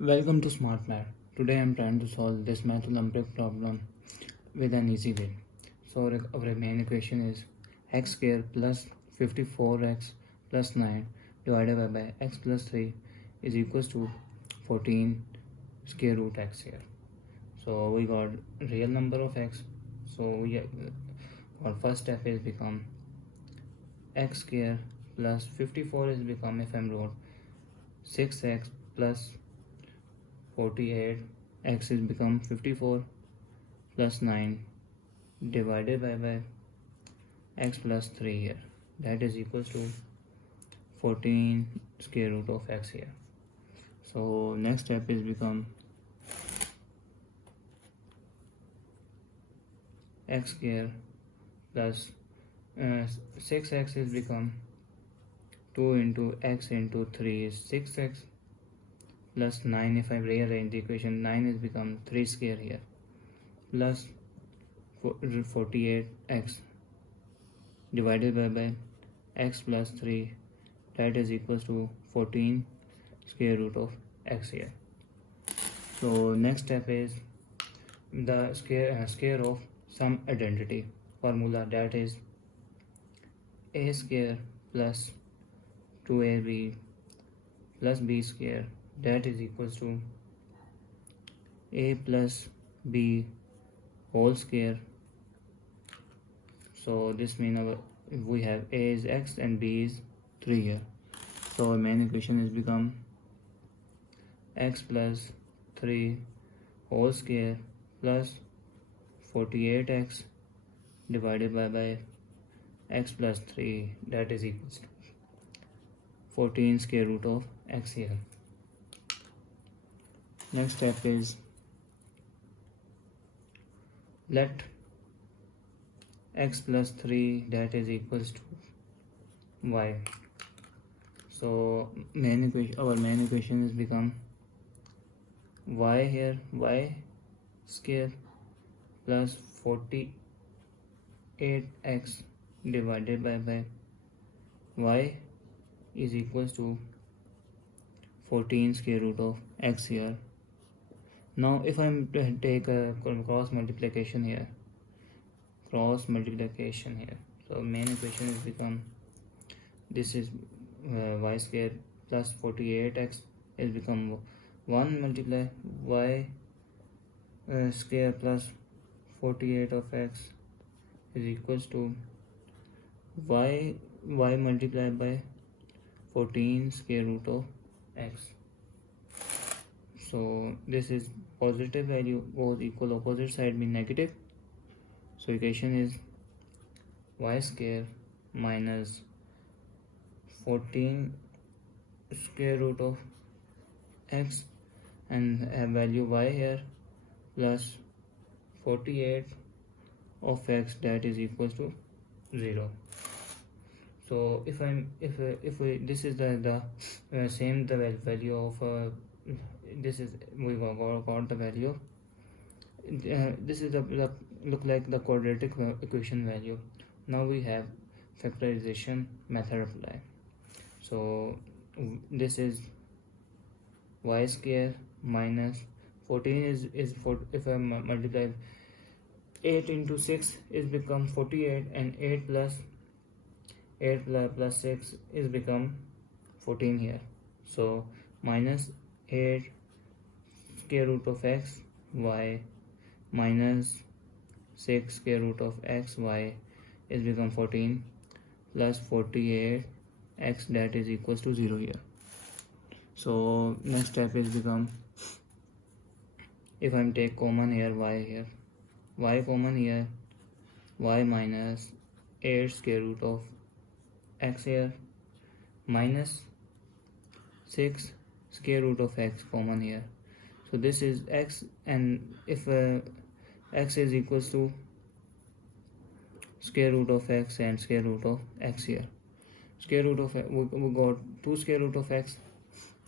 Welcome to Smart Math. Today I am trying to solve this Math Olympiad problem with an easy way. So our main equation is x square plus 54x plus 9 divided by x plus 3 is equals to 14 square root x here. So we got real number of x. So our first step is become x square plus 54 is become, if I'm wrote, 6x plus 48, x is become 54 plus 9 divided by x plus 3 here, that is equals to 14 square root of x here. So next step is become x square plus 6x is become 2 into x into 3 is 6x plus 9. If I rearrange the equation, 9 is become 3 square here plus 48x divided by x plus 3, that is equals to 14 square root of x here. So next step is the square of some identity formula, that is a square plus 2ab plus b square, that is equals to a plus b whole square. So this means we have a is x and b is 3 here. So our main equation is become x plus 3 whole square plus 48x divided by x plus 3, that is equals to 14 square root of x here. Next step is let x plus 3, that is equals to y. So our main equation is become y here, y square plus 48x divided by y is equals to 14 square root of x here. Now if I'm to take a cross multiplication here, so main equation is become, this is y square plus 48x is become 1 multiply y square plus 48 of x is equals to y multiplied by 14 square root of x. So this is positive value, both equal, opposite side mean negative. So equation is y square minus 14 square root of x and have value y here plus 48 of x, that is equals to 0. So if we this is the same the value of this is, we got the value, this is the look like the quadratic equation value. Now we have factorization method apply. So this is y square minus 14 is for, if I multiply 8 into 6 is become 48, and 8 plus 6 is become 14 here. So minus 8 square root of x y minus 6 square root of x y is become 14 plus 48 x, that is equals to 0 here. So next step is become, if I'm take common here, y common here, y minus 8 square root of x here minus 6 square root of x common here. So this is x, and if x is equals to square root of x and square root of x here, square root of we got 2 square root of x,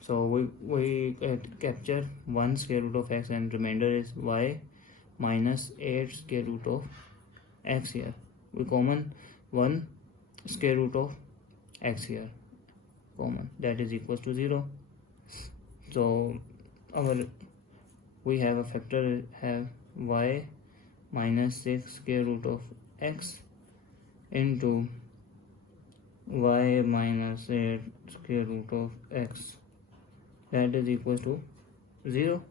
so we capture 1 square root of x, and remainder is y minus 8 square root of x here. We common 1 square root of x here common, that is equals to 0. So we have a factor have y minus 6 square root of x into y minus 8 square root of x, that is equal to 0.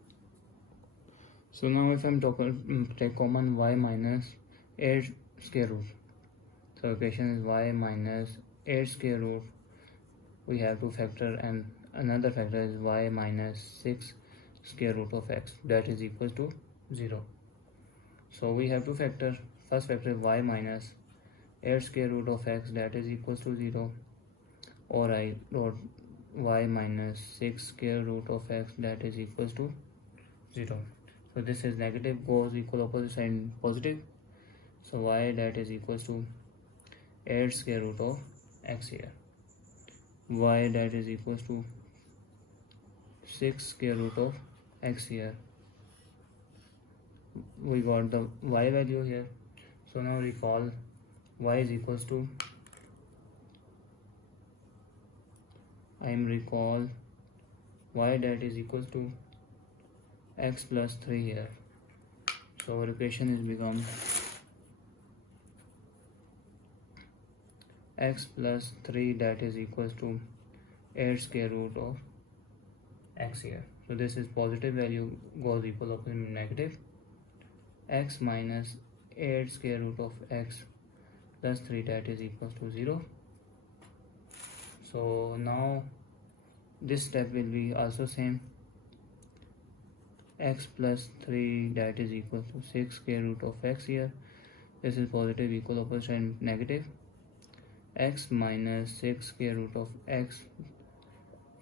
So now if I'm take common y minus 8 square root, so equation is y minus 8 square root, we have to factor, and another factor is y minus 6 square root of x, that is equal to 0. So we have to factor, first factor is y minus 8 square root of x, that is equals to 0, or I wrote y minus 6 square root of x, that is equals to 0. So this is negative goes equal opposite sign positive, so y that is equals to 8 square root of x here, y that is equals to 6 square root of x here. We got the y value here. So now recall y is equals to, I am recall y that is equals to x plus 3 here. So our equation is become x plus 3 that is equals to 8 square root of x here. So this is positive value goes equal opposite negative, x minus 8 square root of x plus 3 that is equals to 0. So now this step will be also same, x plus 3 that is equal to 6 square root of x here, this is positive equal opposite and negative, x minus 6 square root of x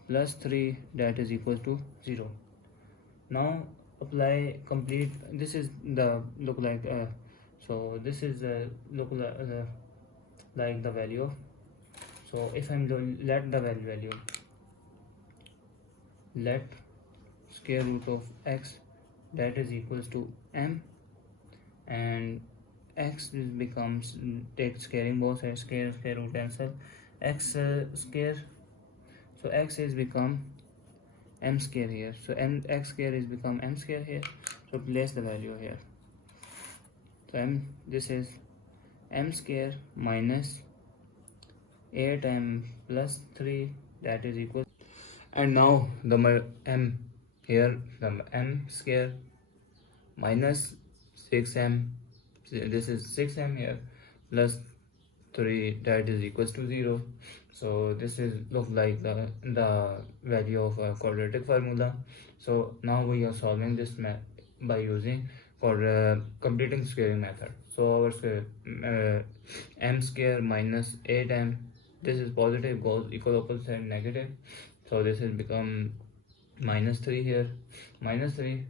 plus 3 that is equal to 0. Now apply complete, this is the look like so this is the look like the value. So if I'm doing let the value let square root of x that is equals to m, and x is becomes, take squaring both sides, square root cancel, x square, so x is become m square here, so x square is become m square here, so place the value here. So m, this is m square minus 8m plus 3 that is equal, and now the m here, the m square minus 6m, this is 6m here, plus 3 that is equals to 0. So this is look like the value of a quadratic formula. So now we are solving this math by using completing squaring method. So our m square minus 8m, this is positive goes equal opposite and negative, so this has become minus 3 here, minus 3,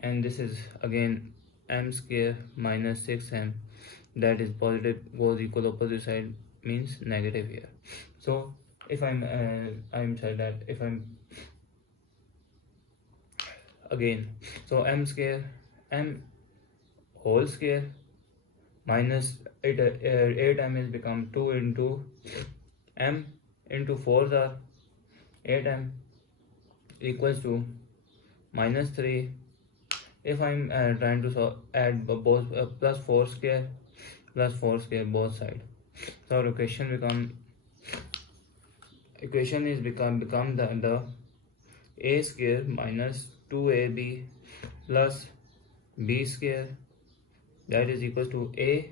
and this is again m square minus 6m, that is positive goes equal opposite side means negative here. So if I'm said that if I'm again, so m square, m whole square minus 8m is become 2 into m into 4s are 8m equals to minus 3. If I'm trying to add both plus 4 square both side, so our equation is become the a square minus 2ab plus b square that is equals to a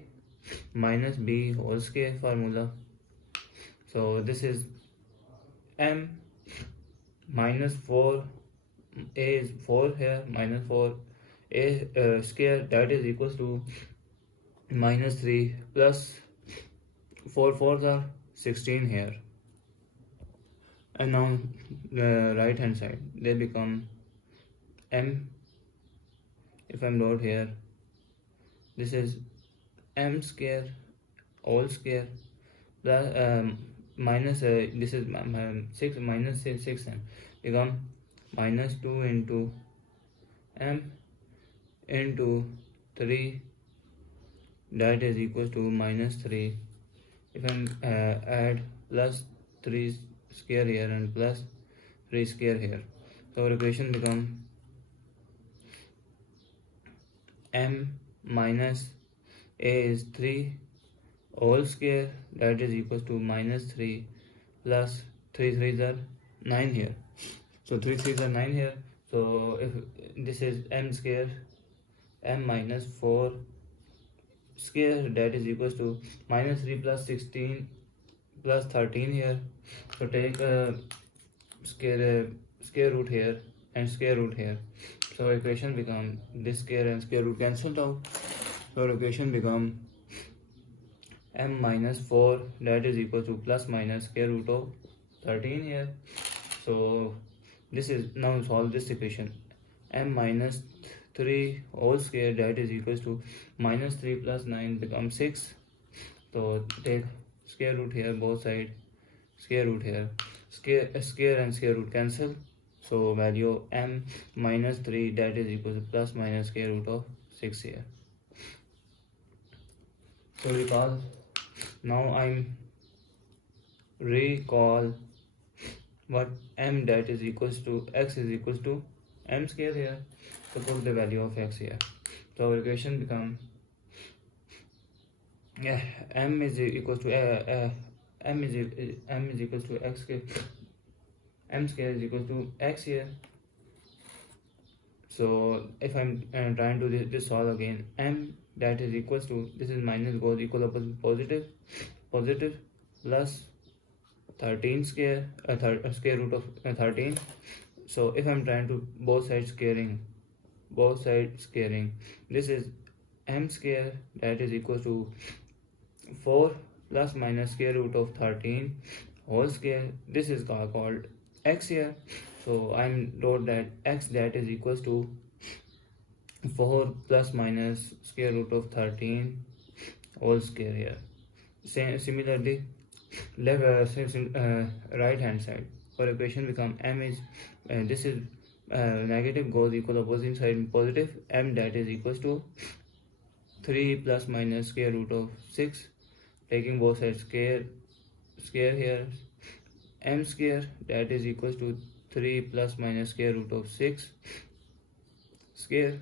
minus b whole square formula. So this is m minus 4, a is 4 here, minus 4 a square that is equals to minus 3 plus 4 4s are 16 here, and now the right hand side they become m, if I'm wrote here, this is m square whole square plus minus this is 6 minus 6m become minus 2 into m into 3 that is equals to minus 3. If I'm add plus 3 square here and plus 3 square here, so our equation become m minus a is 3 whole square, that is equals to minus 3 plus 3 3s are 9 here. So 3 3s are 9 here. So if this is m square, m minus 4 square, that is equals to minus 3 plus 16 plus 13 here. So take square root here and square root here. So equation become this square and square root cancelled out. So equation become m minus 4, that is equal to plus minus square root of 13 here. So this is, now solve this equation. M minus 3 whole square, that is equals to minus 3 plus 9 becomes 6. So take square root here, both sides, square root here, square and square root cancel. So value m minus 3, that is equal to plus minus square root of 6 here. So recall, now I'm recall what m, that is equals to x is equals to m square here. So put the value of x here. So our equation become m is equals to m is equals to x square, m square is equals to x here. So if I'm trying to do this solve again, m, that is equals to, this is minus goes equal opposite positive plus 13 square, square root of 13. So if I'm trying to both sides squaring, this is m square, that is equal to 4 plus minus square root of 13 whole square. This is called x here. So I'm wrote that x, that is equals to 4 plus minus square root of 13 whole square here. Similarly, right hand side, our equation become m is this is negative goes equal opposite side positive, m, that is equals to 3 plus minus square root of 6, taking both sides square here, m square, that is equals to 3 plus minus square root of 6 square.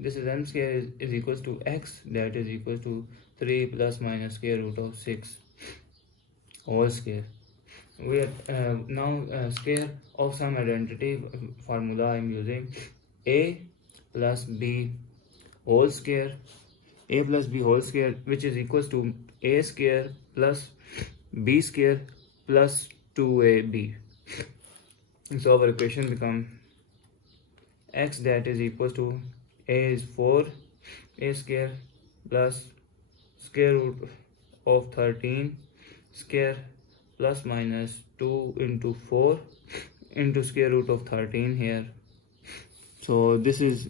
This is m square is equals to x, that is equals to 3 plus minus square root of 6 whole square. We are now square of some identity formula I am using. A plus b whole square, a plus b whole square, which is equals to a square plus b square plus 2ab. So our equation become x, that is equals to a is 4 a square plus square root of 13 square plus minus 2 into 4 into square root of 13 here. So this is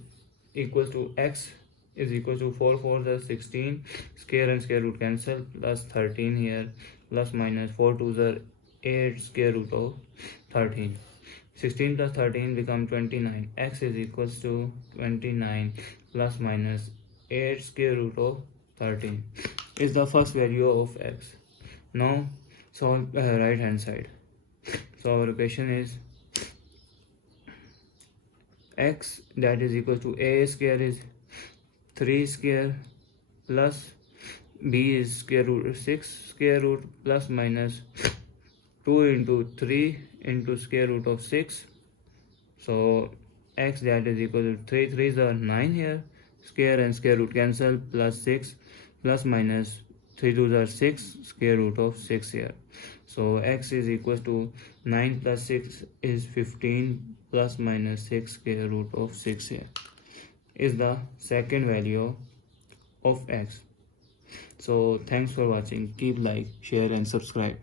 equals to x is equal to 4 4 is 16, square and square root cancel, plus 13 here, plus minus 4 2s are 8 square root of 13. 16 plus 13 become 29. X is equals to 29 plus minus 8 square root of 13 is the first value of x. Now solve right hand side. So our equation is x, that is equal to a square is 3 square plus b is square root 6 square root plus minus 2 into 3 into square root of 6. So x, that is equal to 3 3s are 9 here, square and square root cancel, plus 6 plus minus 3 2s are 6 square root of 6 here. So x is equal to 9 plus 6 is 15 plus minus 6 square root of 6 here is the second value of x. So thanks for watching. Keep like, share and subscribe.